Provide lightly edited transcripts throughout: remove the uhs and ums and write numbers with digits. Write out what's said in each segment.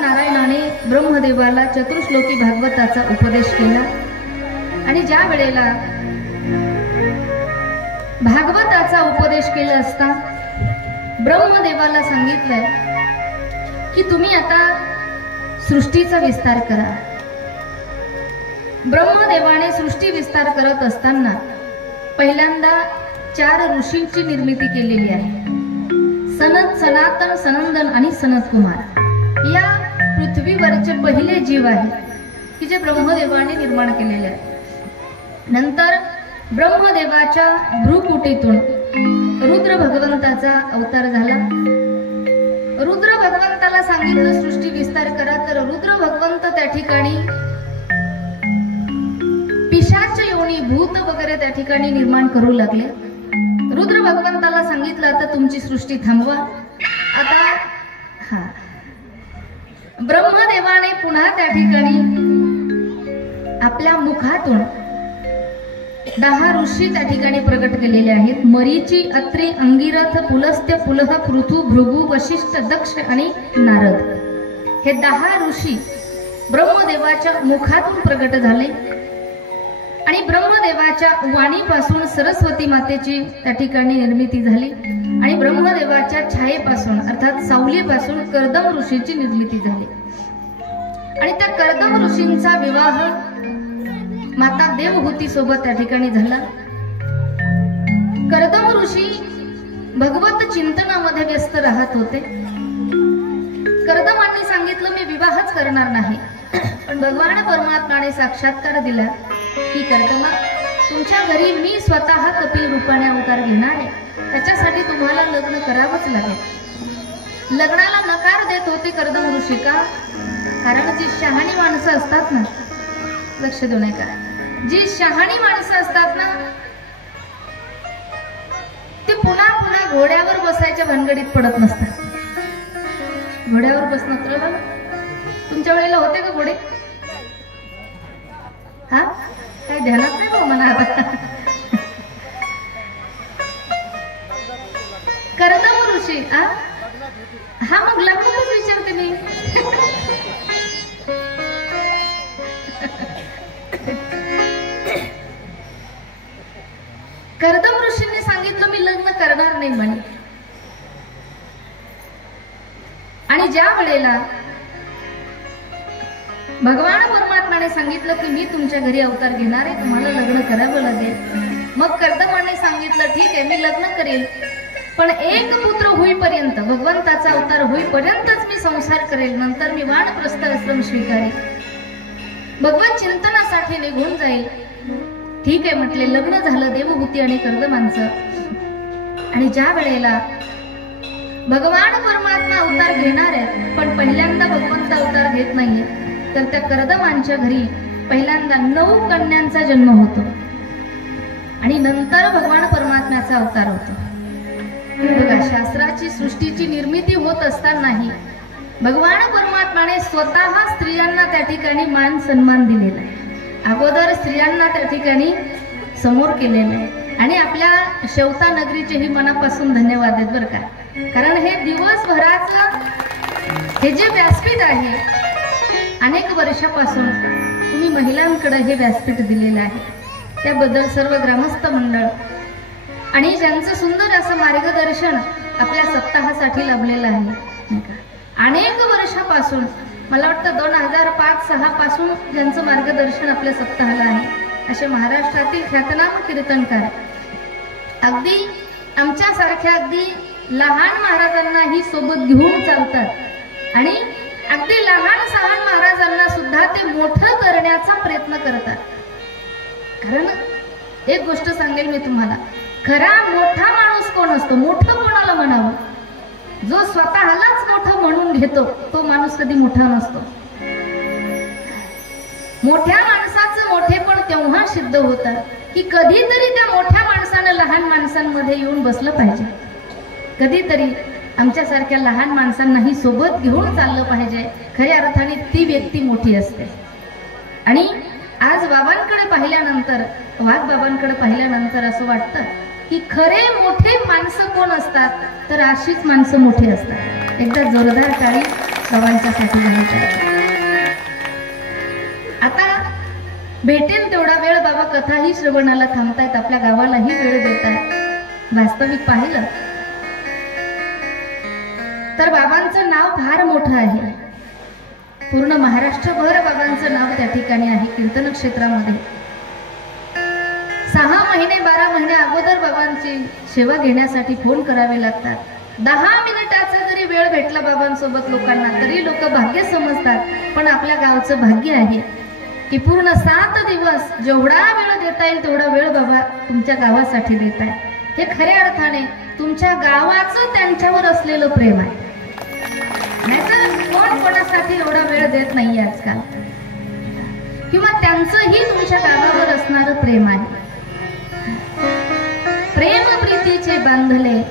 नारायणाने ब्रह्मदेवाला चतुर्श्लोकी भागवताचा उपदेश केला आणि ज्या वेळेला भागवताचा उपदेश केला असता ब्रह्मदेवाला सांगितलंय की तुम्ही आता सृष्टीचा विस्तार करा। ब्रह्मदेवाने सृष्टी विस्तार करत असताना पहिल्यांदा 4 ऋषींची निर्मिती केलेली आहे। सनत, सनातन, सनंदन आणि सनत कुमार या पृथ्वीवरचे पहिले जीव आहेत की जे ब्रह्मदेवाने निर्माण केलेले आहेत। नंतर ब्रह्मदेवाच्या भ्रूकुटीतून रुद्र भगवंताचा अवतार झाला। रुद्र भगवंताला सांगितलं सृष्टी विस्तार करा, तर रुद्र भगवंत त्या ठिकाणी पिशाच योनी, भूत वगैरे त्या ठिकाणी निर्माण करू लागले। रुद्र भगवंताला सांगितलं आता तुमची सृष्टी थांबवा। आता ब्रह्मदेवाने पुन्हा त्या ठिकाणी आपल्या मुखातून 10 ऋषी त्या ठिकाणी प्रकट केलेले आहेत। मरीची, अत्रि, अंगिरथ, पुलस्त्य, पुलह, पृथु, भृगु, वशिष्ठ, दक्ष आणि नारद हे 10 ऋषी ब्रह्मदेवाच्या मुखातून प्रकट झाले आणि ब्रह्मदेवाच्या वाणीपासून सरस्वती मातेची त्या ठिकाणी निर्मिती झाली आणि ब्रह्मदेवाच्या छायेपासून अर्थात सावलीपासून कर्दम ऋषीची निर्मिती झाली आणि त्या कर्दम ऋषींचा विवाह माता देवहूती सोबत त्या ठिकाणी झाला। कर्दम ऋषी भगवत चिंतनामध्ये व्यस्त राहत होते। कर्दमांनी सांगितलं मी विवाहच करणार नाही, पण भगवान परमात्म्याने साक्षात्कार दिला की कर्दमा, तुमच्या घरी मी स्वतः कपिल रूपाने अवतार घेणार आहे, त्याच्यासाठी तुम्हाला लग्न करावंच लागेल। लग्नाला नकार देत होते कर्दम ऋषी का? कारण जी शहाणी माणसं असतात ना, लक्ष देऊ नये का, जी शहाणी माणसं असतात ना ती पुन्हा पुन्हा घोड्यावर बसायच्या भानगडीत पडत नसतात। घोड्यावर बसणं कळलं? तुमच्या वेळेला होते का घोडे? हा, काय ध्यानात नाही बघ मला आता। कर्दम ऋषी हा मग लग्नच विचारते मी। कर्दम ऋषींनी सांगितलं मी लग्न करणार नाही म्हणे। आणि ज्या वेळेला भगवान परमात्म्याने सांगितलं की मी तुमच्या घरी अवतार घेणार आहे, तुम्हाला लग्न करावं लागेल, मग कर्दमाने सांगितलं ठीक आहे मी लग्न करेल, पण एक पुत्र होईपर्यंत, भगवंताचा अवतार होईपर्यंतच मी संसार करेल, नंतर मी वानप्रस्थ आश्रम स्वीकारेल, भगवत चिंतनासाठी निघून जाईल। ठीक आहे म्हटले। लग्न झालं देवहूती आणि कर्दमांचं आणि ज्या वेळेला भगवान परमात्मा अवतार घेणार आहेत पण पहिल्यांदा भगवंत अवतार घेत नाहीये, तर त्या कर्दमांच्या घरी पहिल्यांदा 9 कन्यांचा जन्म होतो आणि नंतर भगवान परमात्म्याचा अवतार होतो। बघा, शास्त्राची सृष्टीची निर्मिती होत असतानाही भगवान परमात्म्याने स्वतः स्त्रियांना त्या ठिकाणी मान सन्मान दिलेला आहे। अगोदर स्त्रियांना त्या ठिकाणी समोर केलेलं आहे आणि आपल्या शेवता नगरीचेही मनापासून धन्यवाद आहेत बरं का, कारण हे दिवसभराचं हे जे व्यासपीठ आहे अनेक वर्षापासून तुम्ही महिलांकडे हे व्यासपीठ दिलेलं आहे, त्याबद्दल सर्व ग्रामस्थ मंडळ आणि ज्यांचं सुंदर असं मार्गदर्शन आपल्या सप्ताहासाठी लाभलेलं आहे। अनेक वर्षापासून, मला वाटतं 2005-06 पासून ज्यांचं मार्गदर्शन आपल्या सप्ताहाला आहे, असे महाराष्ट्रातील ख्यातनाम कीर्तनकार अगदी आमच्यासारख्या अगदी लहान महाराजांनाही सोबत घेऊन चालतात आणि अगदी लहान महाराजांना सुद्धा ते मोठं करण्याचा प्रयत्न करतात। कारण एक गोष्ट सांगेल मी तुम्हाला, खरा मोठा माणूस कोण असतो? मोठं कोणाला म्हणावं? जो स्वतःलाच मोठं म्हणून घेतो तो माणूस कधी मोठा नसतो। मोठ्या माणसाचं मोठेपण तेव्हा सिद्ध होतं की कधीतरी त्या मोठ्या माणसानं लहान माणसांमध्ये येऊन बसलं पाहिजे, कधीतरी आमच्यासारख्या लहान माणसांनाही सोबत घेऊन चाललं पाहिजे। खऱ्या अर्थाने ती व्यक्ती मोठी असते। आणि आज बाबांकडे पाहिल्यानंतर, वाघ बाबांकडे पाहिल्यानंतर असं वाटतं की खरे मोठे माणसं कोण असतात, तर अशीच माणसं मोठी असतात। एकदा जोरदार टाळी बाबांच्यासाठी घालतात. आता भेटेल तेवढा वेळ बाबा कथाही श्रवणाला थांबतायत, आपल्या गावालाही वेळ देतात. वास्तविक पाहिलं तर बाबांचं नाव फार मोठं आहे. पूर्ण महाराष्ट्रभर बाबांचं नाव त्या ठिकाणी आहे. कीर्तन क्षेत्रामध्ये 6 महिने 12 महिने अगोदर बाबांची सेवा घेण्यासाठी फोन करावे लागतात. 10 मिनिटाचा जरी वेळ भेटला बाबांसोबत लोकांना तरी लोक भाग्य समजतात. पण आपल्या गावचं भाग्य आहे की पूर्ण 7 दिवस जेवढा वेळ देता येईल तेवढा वेळ बाबा तुमच्या गावासाठी देताय. हे खऱ्या अर्थाने तुमच्या गावाचं त्यांच्यावर असलेलं प्रेम आहे. नाहीतर कोण कोणासाठी एवढा वेळ देत नाही आजकाल, किंवा त्यांचंही तुमच्या गावावर असणारं प्रेम आहे. प्रेम प्रीतीचे बांधले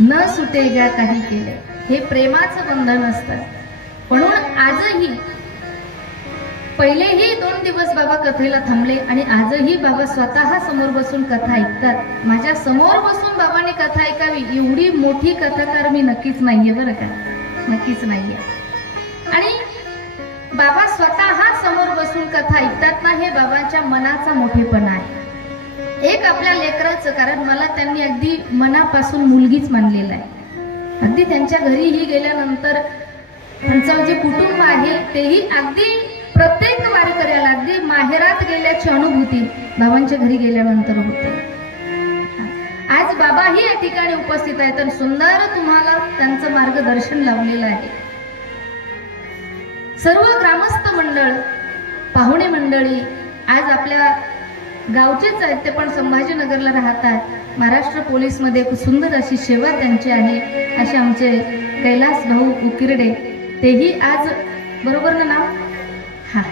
न सुटेगा काही केले, हे प्रेमाचं बंधन असतं. म्हणून आजही पहिलेही 2 दिवस बाबा कथेला थांबले आणि आजही बाबा स्वतः समोर बसून कथा ऐकतात. माझ्या समोर बसून बाबांनी कथा ऐकावी एवढी मोठी कथाकार मी नक्कीच नाहीये, बरं का, नक्कीच नाहीये. आणि बाबा स्वतः समोर बसून कथा ऐकतात ना, हे बाबांच्या मनाचा मोठेपणा आहे. एक आपल्या लेकराचं, कारण मला त्यांनी अगदी मनापासून मुलगीच मानलेलं आहे. अगदी त्यांच्या घरीही गेल्यानंतर त्यांचं जे कुटुंब आहे तेही अगदी प्रत्येक वारकऱ्याला अगदी माहेरात गेल्याची अनुभूती बाबांच्या घरी गेल्यानंतर होते. आज बाबाही या ठिकाणी उपस्थित आहेत तर सुंदर तुम्हाला त्यांचं मार्गदर्शन लावलेलं आहे. सर्व ग्रामस्थ मंडळ, पाहुणे मंडळी आज आपल्या गावचेच आहेत, ते पण संभाजीनगरला राहतात. महाराष्ट्र पोलीस मध्ये खूप सुंदर अशी सेवा त्यांची आहे. असे आमचे कैलास भाऊ उकिरडे, तेही आज, बरोबर ना नाव, हा,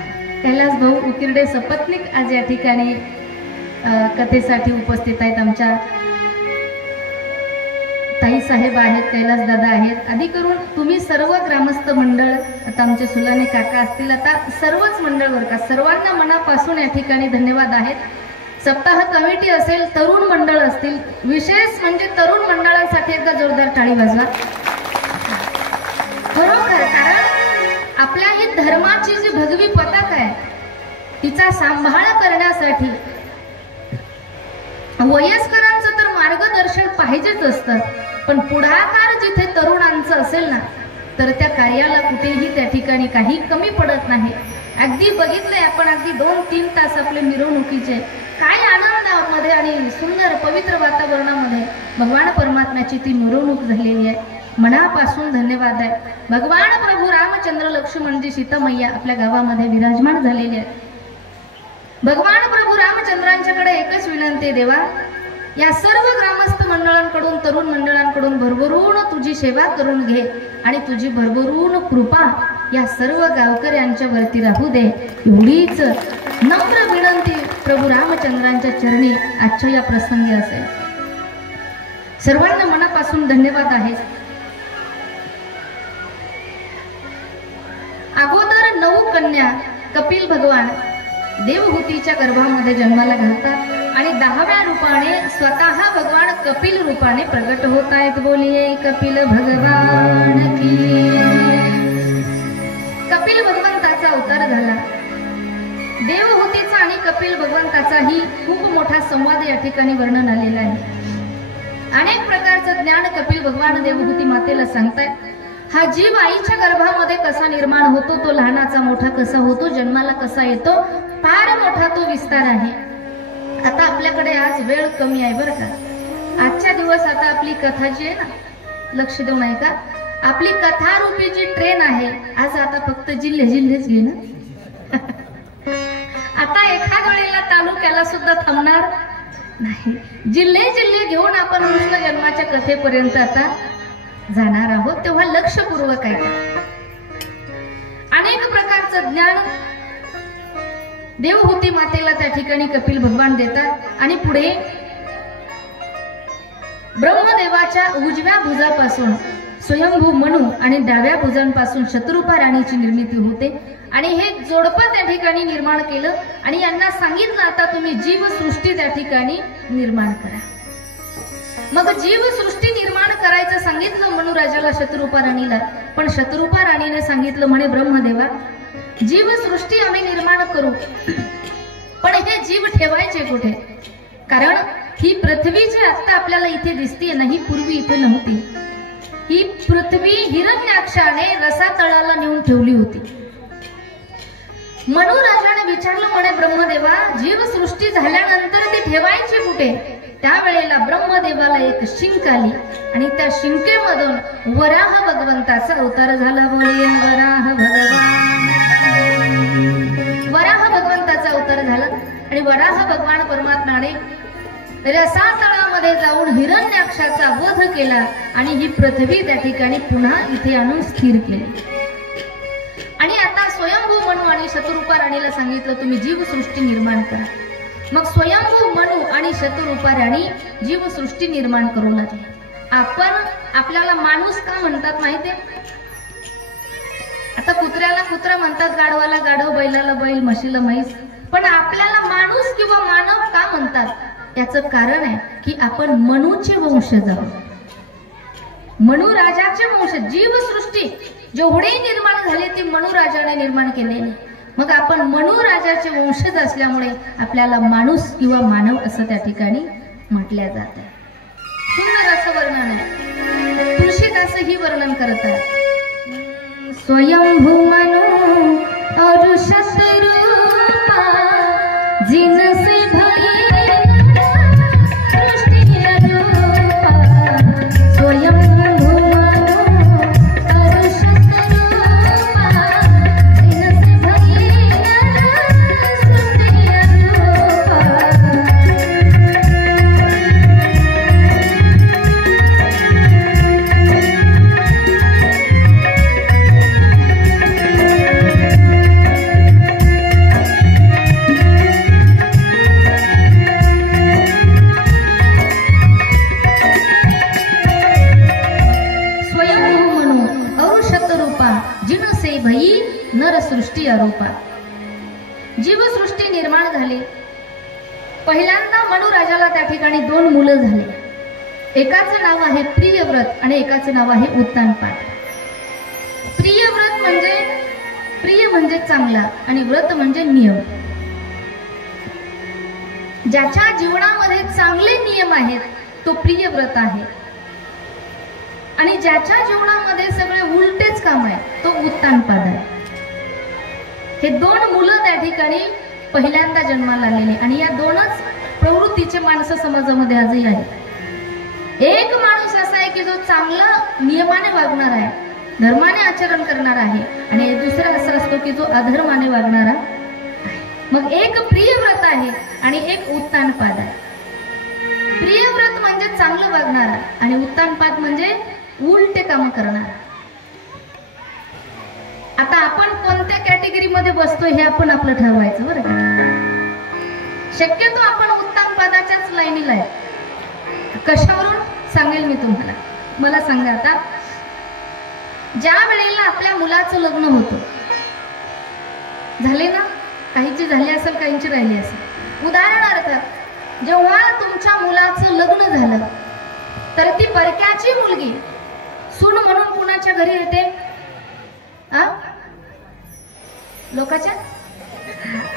कैलास भाऊ उकिरडे सपत्नीक आज या ठिकाणी कथेसाठी उपस्थित आहेत. आमच्या ताई साहेब आहेत, कैलास दादा आहेत. आधी करून तुम्ही सर्व ग्रामस्थ मंडळ, आता आमचे सुलाने काका असतील, आता सर्वच मंडळ वर का सर्वांना मनापासून या ठिकाणी धन्यवाद आहेत. सप्ताह कमिटी असेल, तरुण मंडळ असतील, विशेष म्हणजे तरुण मंडळांसाठी एकदा जोरदार टाळी वाजवा. बरोबर, कारण आपल्या ही धर्माची जी भगवी पताका आहे तिचा सांभाळ करण्यासाठी वयस्करांचं तर मार्गदर्शन पाहिजेच असतं, पण पुढाकार जिथे तरुणांचं असेल ना तर त्या कार्याला कुठेही त्या ठिकाणी काही कमी पडत नाही. अगदी बघितलंय आपण, अगदी 2-3 तास आपले मिरवणुकीचे काय आनंदामध्ये आणि सुंदर पवित्र वातावरणामध्ये भगवान परमात्म्याची ती मिरवणूक झालेली आहे. मनापासून धन्यवाद आहे. भगवान प्रभू रामचंद्र लक्ष्मणजी सीतामय्या आपल्या गावामध्ये विराजमान झालेले आहेत. भगवान प्रभू रामचंद्रांच्याकडे एकच विनंती, देवा या सर्व ग्रामस्थ मंडळांकडून, तरुण मंडळांकडून भरभरून तुझी सेवा करून घे आणि तुझी भरभरून कृपा या सर्व गावकऱ्यांच्या वरती राहू दे. एवढीच नम्र विनंती प्रभू रामचंद्रांच्या चरणी आजच्या या प्रसंगी असेल. सर्वांना मनापासून धन्यवाद आहे. अगोदर 9 कन्या कपिल भगवान देवहूतीच्या गर्भामध्ये जन्माला घालतात आणि 10व्या रूपाने स्वतः भगवान कपिल रूपाने प्रगट होत आहेत. बोलिये कपिल भगवान की. कपिल भगवंताचा अवतार झाला. देवहूतीचा आणि कपिल भगवंताचाही खूप मोठा संवाद या ठिकाणी वर्णन आलेला आहे. अनेक प्रकारचं ज्ञान कपिल भगवान देवहूती मातेला सांगतायत. हा जीव आईच्या गर्भामध्ये कसा निर्माण होतो, तो लहानाचा मोठा कसा होतो, जन्माला कसा येतो, फार मोठा तो विस्तार आहे. आता आपल्याकडे आज वेळ कमी आहे बरं का. आजच्या दिवस आता आपली कथा जी आहे ना, लक्ष देऊ नाही का, आपली कथा रूपी जी ट्रेन आहे आज आता फक्त जिल्हेच घे ना. आता एखाद्या वेळेला तालुक्याला सुद्धा थांबणार नाही. जिल्हे घेऊन आपण कृष्ण जन्माच्या कथेपर्यंत आता जाणार आहोत. तेव्हा लक्षपूर्वक आहे. अनेक प्रकारचं ज्ञान देवहूती मातेला त्या ठिकाणी कपिल भगवान देतात आणि पुढे ब्रह्मदेवाच्या उजव्या भुजापासून स्वयंभू मनू आणि डाव्या भुजांपासून शत्रुपा राणीची निर्मिती होते आणि हे जोडपं त्या ठिकाणी निर्माण केलं आणि यांना सांगितलं आता तुम्ही जीवसृष्टी त्या ठिकाणी निर्माण करा. मग जीवसृष्टी निर्माण करायचं सांगितलं मनुराजाला शत्रुपा राणीला, पण शत्रुपा राणीने सांगितलं म्हणे ब्रह्मदेवा जीवसृष्टी आम्ही निर्माण करू, पण हे जीव ठेवायचे कुठे? कारण ही पृथ्वी जी आता आपल्याला इथे दिसते ना, ही पूर्वी इथे नव्हती. ही पृथ्वी हिरण्याक्षाने रसातळाला नेऊन ठेवली होती. मनुराजाने विचारलं म्हणे ब्रह्मदेवा जीवसृष्टी झाल्यानंतर ती ठेवायची कुठे? त्यावेळेला ब्रह्मदेवाला एक शिंक आली आणि त्या शिंकेमधून वराह भगवंताचा अवतार झाला. बोले वराह भगवान. वराह भगवंताचा अवतार झाला आणि वराह भगवान परमात्म्याने रसातळामध्ये जाऊन हिरण्याक्षाचा वध केला आणि ही पृथ्वी त्या ठिकाणी पुन्हा इथे आणून स्थिर केली. आणि आता स्वयंभू मनू आणि शत्रुपा राणीला सांगितलं तुम्ही जीवसृष्टी निर्माण करा. मग स्वयंभू मनू आणि शत्रुपा राणी जीवसृष्टी निर्माण करू लागले. आपण आपल्याला माणूस का म्हणतात माहितीये? आता कुत्र्याला कुत्रा म्हणतात, गाढवाला गाढव, बैलाला बैल, म्हशीला म्हैस, पण आपल्याला माणूस किंवा मानव का म्हणतात? याचं कारण आहे की आपण मनूचे वंशज आहोत. मनुराजाचे वंशज. जीवसृष्टी जेवढे निर्माण झाले ती मनुराजाने निर्माण केलेली. मग आपण मनुराजाचे वंशज असल्यामुळे आपल्याला माणूस किंवा मानव असं त्या ठिकाणी म्हटल्या जात आहे. सुंदर असं वर्णन आहे. तुळशीदास ही वर्णन करतात. स्वयंभू मनु और शतरूपा जिनसे भये सृष्टि रूपा. स्वयंभू मनु और शतरूपा जिनसे भये सृष्टि रूपा. सृष्टी आरोपा. जीवसृष्टी निर्माण झाली. पहिल्यांदा मनुराजाला त्या ठिकाणी 2 मुलं झाले. एकाचं नाव आहे प्रियव्रत आणि एकाचं नाव आहे उत्तानपाद. प्रियव्रत म्हणजे प्रिय म्हणजे चांगला आणि व्रत म्हणजे नियम. ज्याच्या जीवनामध्ये चांगले नियम आहेत तो प्रियव्रत आहे आणि ज्याच्या जीवनामध्ये सगळे उलटेच काम आहे तो उत्तानपाद आहे. हे 2 मुलं त्या ठिकाणी पहिल्यांदा जन्माला आलेले आणि या 2च प्रवृत्तीचे माणसं समाजामध्ये आजही आहेत. एक माणूस असा आहे की जो चांगला नियमाने वागणार आहे, धर्माने आचरण करणार आहे आणि दुसरा असा असतो की जो अधर्माने वागणारा. मग एक प्रियव्रत आहे आणि एक उत्तानपाद आहे. प्रियव्रत म्हणजे चांगलं वागणारा आणि उत्तानपाद म्हणजे उलटे काम करणारा. आता आपण कोणत्या कॅटेगरीमध्ये बसतोय हे आपण आपलं ठरवायचं बरं का. शक्यतो आपण उत्तानपादाच्याच लाईनीला आहे. कशावरून सांगेल मी तुम्हाला. मला सांगा, आता ज्या वेळेला आपल्या मुलाचं लग्न होतं, झाले ना, काहींची झाली असेल काहींची राहिली असेल. उदाहरणार्थ जेव्हा तुमच्या मुलाचं लग्न झालं तर ती परक्याची मुलगी सून म्हणून कुणाच्या घरी येते? लोकाच्या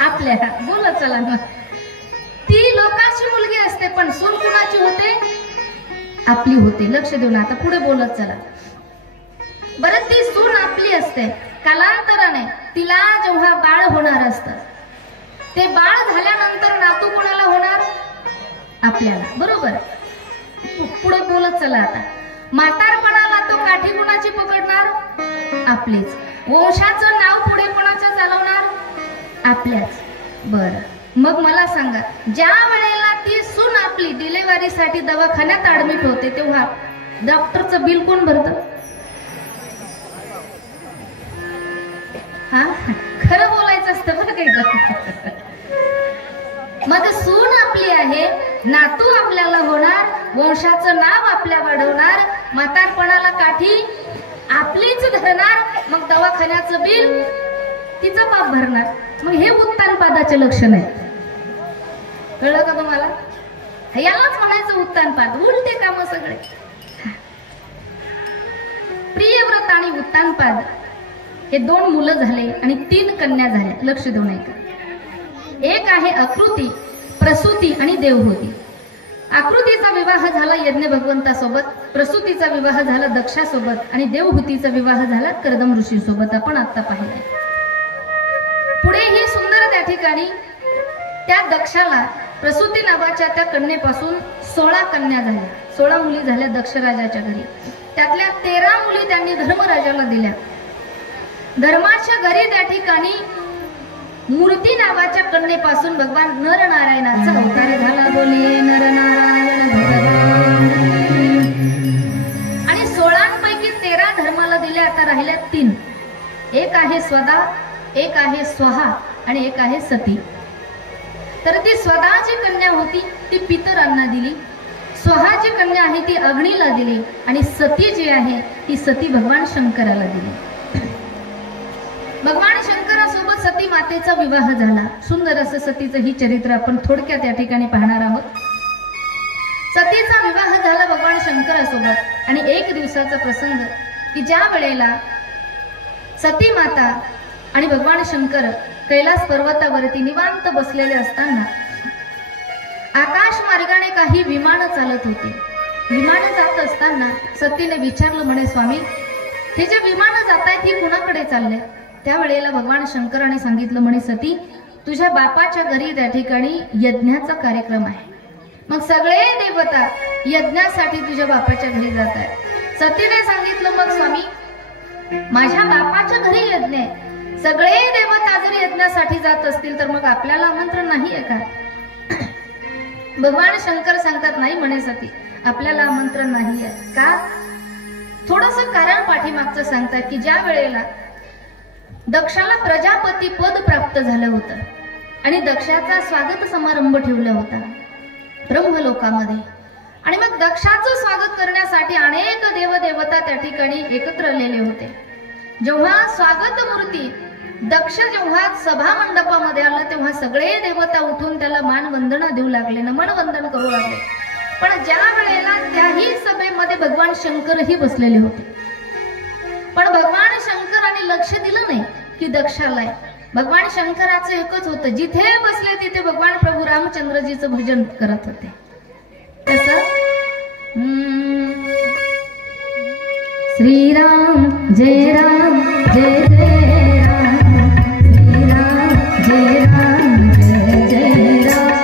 आपल्या. बोला चला ना. ती लोकाची मुलगी असते पण सून कुणाची होते? आपली होते. लक्ष देऊ ना, आता पुढे बोलत चला. बरं, ती सून आपली असते. कालांतराने तिला जेव्हा बाळ होणार असतं ते बाळ झाल्यानंतर नातू कोणाला होणार? आपल्याला. बरोबर. पुढे बोलत चला. आता म्हातारपणाला तो काठी कुणाची पकडणार? आपलीच. वंशाचं नाव पुढे कोणाच्या चालवणार? आपल्याच. बर, मग मला सांगा, ज्या वेळेला ती सून आपली डिलिव्हरीसाठी दवाखान्यात ऍडमिट होते तेव्हा डॉक्टरचं बिल कोण भरतं? हा, खरं बोलायचं असतं बरं काही. मग सून आपली आहे, नातू आपल्याला होणार, वंशाचं नाव आपल्या वाढवणार, म्हातारपणाला काठी आपलीच धरणार, मग दवाखान्याचं बिल तिचं बाप भरणार. मग हे उत्तानपादाचे लक्षण आहे. कळलं का तुम्हाला? यालाच म्हणायचं उत्तानपाद. उलटे काम सगळे. प्रियव्रत आणि उत्तानपाद हे 2 मुलं झाले आणि 3 कन्या झाल्या. लक्ष देऊ नये का? एक आहे आकृती, प्रसूती आणि देवहूती. आकृतीचा विवाह झाला यज्ञ भगवंतासोबत, प्रसूतीचा विवाह झाला दक्षासोबत आणि देवहूतीचा विवाह झाला कर्दम ऋषीसोबत. आपण आता पाहिलं. पुढे ही सुंदर त्या ठिकाणी त्या दक्षाला प्रसूती नावाच्या त्या कन्येपासून 16 कन्या झाल्या, 16 मुली झाल्या दक्षराजाच्या घरी. त्यातल्या 13 मुली त्यांनी धर्मराजाला दिल्या. धर्माच्या घरी त्या ठिकाणी मूर्ती नावाच्या कन्येपासून भगवान नरनारायणाचा अवतार झाला. बोलिये नरनारायण भगवान. आणि 16 पैकी 13 धर्माला दिल्या. आता राहिल्या 3. एक आहे स्वदा, एक आहे स्वहा आणि एक आहे सती. तर ती स्वदा जी कन्या होती ती पितरांना दिली, स्वहा जी कन्या आहे ती अग्नीला दिली आणि सती जी आहे ती सती भगवान शंकराला दिली. भगवान शंकरासोबत सती मातेचा विवाह झाला. सुंदर असं सतीचं ही चरित्र आपण थोडक्यात या ठिकाणी पाहणार आहोत. सतीचा विवाह झाला भगवान शंकरासोबत आणि एक दिवसाचा प्रसंग की ज्या वेळेला सती माता आणि भगवान शंकर कैलास पर्वतावरती निवांत बसलेले असताना आकाश मार्गाने काही विमान चालत होते. विमान जात असताना सतीने विचारलं म्हणे, स्वामी हे जे विमान जात आहेत ही कुणाकडे चालले? त्यावेळेला भगवान शंकराने सांगितलं म्हणे, सती तुझ्या बापाच्या घरी त्या ठिकाणी यज्ञाचा कार्यक्रम आहे. मग सगळे देवता यज्ञासाठी तुझ्या बापाच्या घरी जात आहेत. सतीने सांगितलं, मग स्वामी माझ्या बापाच्या घरी यज्ञ आहे, सगळे देवता जर यज्ञासाठी जात असतील तर मग आपल्याला आमंत्रण नाही आहे का? भगवान शंकर सांगतात, नाही म्हणे सती, आपल्याला आमंत्रण नाही आहे. का? थोडंसं कारण पाठीमागचं सांगतात की ज्या वेळेला दक्षाला प्रजापती पद प्राप्त झालं होतं आणि दक्षाचा स्वागत समारंभ ठेवला होता ब्रह्मलोकामध्ये, आणि मग दक्षाचं स्वागत करण्यासाठी अनेक देवदेवता त्या ठिकाणी एकत्र आलेले होते. जेव्हा स्वागत मूर्ती दक्ष जेव्हा सभा मंडपामध्ये आला तेव्हा सगळे देवता उठून त्याला मानवंदना देऊ लागले, नमनवंदन करू लागले. पण ज्या वेळेला त्याही सभेमध्ये भगवान शंकरही बसलेले होते, पण भगवान शंकराने लक्ष दिलं नाही की दक्षाला आहे. भगवान शंकराचं एकच होतं, जिथे बसले तिथे भगवान प्रभू रामचंद्रजीचं भजन करत होते. तसं श्रीराम जय राम जय जय राम, श्रीराम जय राम जय जय राम,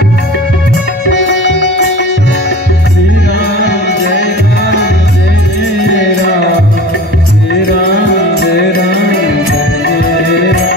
श्रीराम जय राम जय जय राम, श्रीराम जय राम जय जय राम.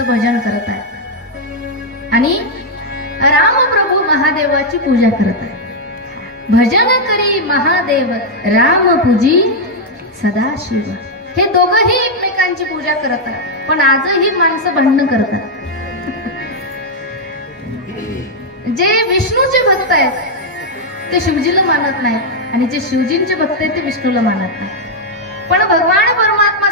कृष्णाचं भजन करत आहे आणि रामप्रभू महादेवाची पूजा करत आहे. भजन करी महादेव राम पूजी सदाशिव. हे दोघंही एकमेकांची पूजा करतात, पण आजही माणसं भांडणं करतात. जे विष्णूचे भक्त आहेत ते शिवजीला मानत नाहीत आणि जे शिवजींचे भक्त आहेत ते विष्णूला मानत नाहीत. पण भगवान